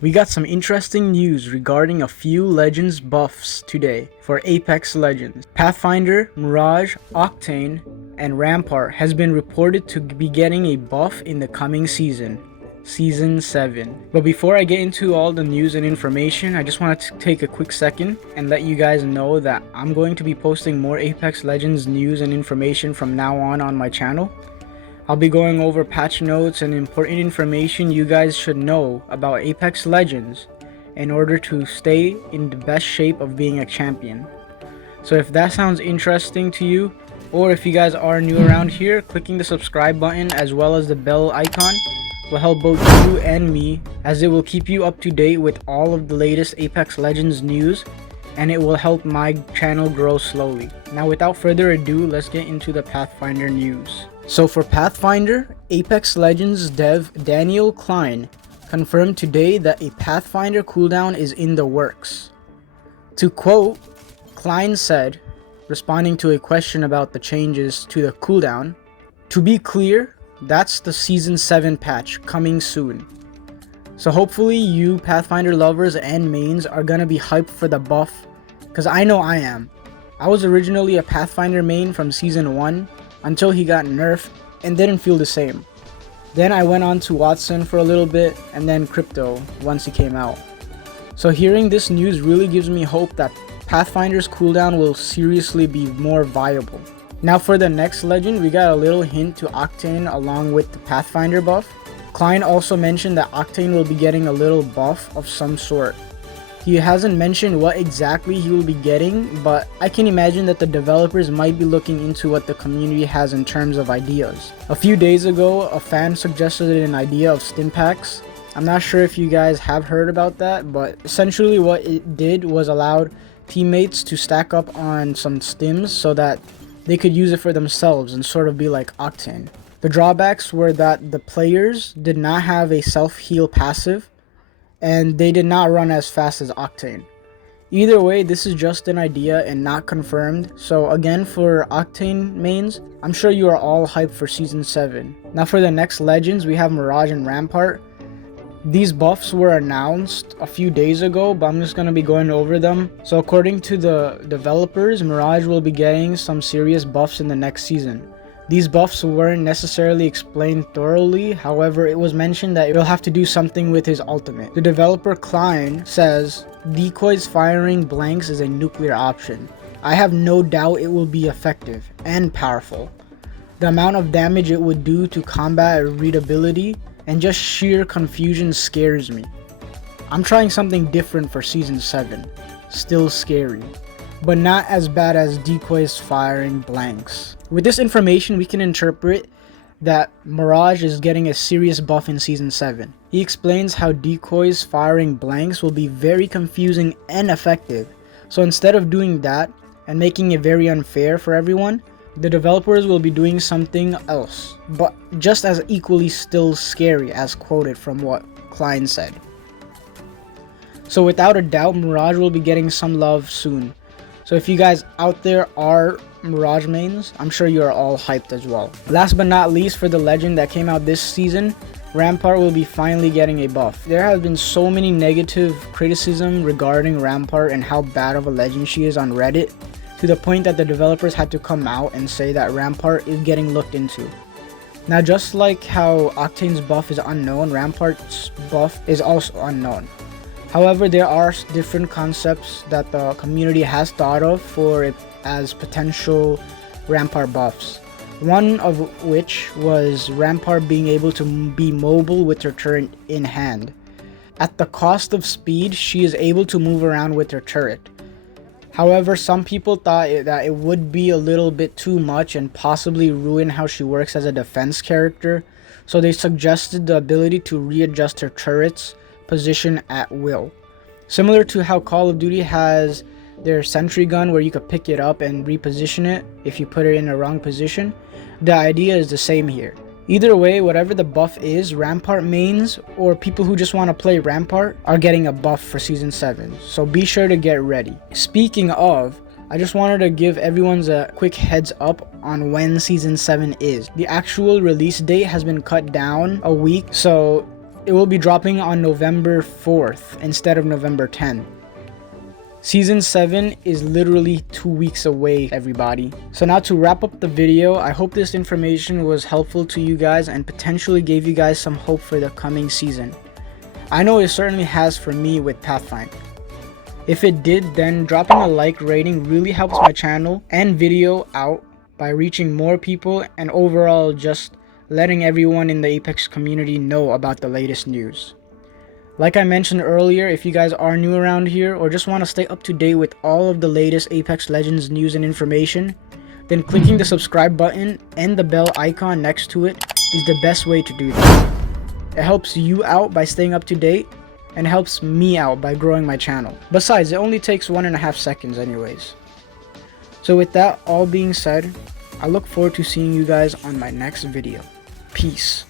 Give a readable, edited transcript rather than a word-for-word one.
We got some interesting news regarding a few Legends buffs today for Apex Legends. Pathfinder, Mirage, Octane, and Rampart has been reported to be getting a buff in the coming season. Season 7. But before I get into all the news and information, I just wanted to take a quick second and let you guys know that I'm going to be posting more Apex Legends news and information from now on my channel. I'll be going over patch notes and important information you guys should know about Apex Legends in order to stay in the best shape of being a champion. So if that sounds interesting to you, or if you guys are new around here, clicking the subscribe button as well as the bell icon will help both you and me, as it will keep you up to date with all of the latest Apex Legends news, and it will help my channel grow slowly. Now without further ado, let's get into the Pathfinder news. So for Pathfinder, Apex Legends dev Daniel Klein confirmed today that a Pathfinder cooldown is in the works. To quote, Klein said, responding to a question about the changes to the cooldown, "To be clear, that's the Season 7 patch coming soon. So hopefully you Pathfinder lovers and mains are gonna be hyped for the buff, cause I know I am. I was originally a Pathfinder main from Season 1 until he got nerfed and didn't feel the same. Then I went on to Watson for a little bit and then Crypto once he came out. So hearing this news really gives me hope that Pathfinder's cooldown will seriously be more viable." Now for the next legend, we got a little hint to Octane along with the Pathfinder buff. Klein also mentioned that Octane will be getting a little buff of some sort. He hasn't mentioned what exactly he will be getting, but I can imagine that the developers might be looking into what the community has in terms of ideas. A few days ago, a fan suggested an idea of stim packs. I'm not sure if you guys have heard about that, but essentially what it did was allowed teammates to stack up on some stims so that they could use it for themselves and sort of be like Octane. The drawbacks were that the players did not have a self-heal passive, and they did not run as fast as Octane. Either way, this is just an idea and not confirmed, so again for Octane mains, I'm sure you are all hyped for Season 7. Now for the next legends, we have Mirage and Rampart. These buffs were announced a few days ago, but I'm just going to be going over them. So according to the developers, Mirage will be getting some serious buffs in the next season. These buffs weren't necessarily explained thoroughly, however it was mentioned that it'll have to do something with his ultimate. The developer Klein says, "Decoys firing blanks is a nuclear option. I have no doubt it will be effective and powerful. The amount of damage it would do to combat readability and just sheer confusion scares me. I'm trying something different for Season 7. Still scary, but not as bad as decoys firing blanks." With this information, we can interpret that Mirage is getting a serious buff in Season 7. He explains how decoys firing blanks will be very confusing and effective. So instead of doing that and making it very unfair for everyone, the developers will be doing something else, but just as equally still scary, as quoted from what Klein said. So without a doubt, Mirage will be getting some love soon. So if you guys out there are Mirage mains, I'm sure you are all hyped as well. Last but not least, for the legend that came out this season, Rampart will be finally getting a buff. There have been so many negative criticism regarding Rampart and how bad of a legend she is on Reddit, to the point that the developers had to come out and say that Rampart is getting looked into. Now just like how Octane's buff is unknown, Rampart's buff is also unknown. However, there are different concepts that the community has thought of for it as potential Rampart buffs. One of which was Rampart being able to be mobile with her turret in hand. At the cost of speed, she is able to move around with her turret. However, some people thought that it would be a little bit too much and possibly ruin how she works as a defense character, so they suggested the ability to readjust her turret's position at will. Similar to how Call of Duty has their sentry gun where you could pick it up and reposition it if you put it in the wrong position, the idea is the same here. Either way, whatever the buff is, Rampart mains or people who just want to play Rampart are getting a buff for Season 7, so be sure to get ready. Speaking of, I just wanted to give everyone a quick heads up on when Season 7 is. The actual release date has been cut down a week, so it will be dropping on November 4th instead of November 10th. Season 7 is literally 2 weeks away, everybody. So now to wrap up the video, I hope this information was helpful to you guys and potentially gave you guys some hope for the coming season. I know it certainly has for me with Pathfinder. If it did, then dropping a like rating really helps my channel and video out by reaching more people and overall just letting everyone in the Apex community know about the latest news. Like I mentioned earlier, if you guys are new around here or just want to stay up to date with all of the latest Apex Legends news and information, then clicking the subscribe button and the bell icon next to it is the best way to do this. It helps you out by staying up to date and helps me out by growing my channel. Besides, it only takes 1.5 seconds anyways. So with that all being said, I look forward to seeing you guys on my next video. Peace.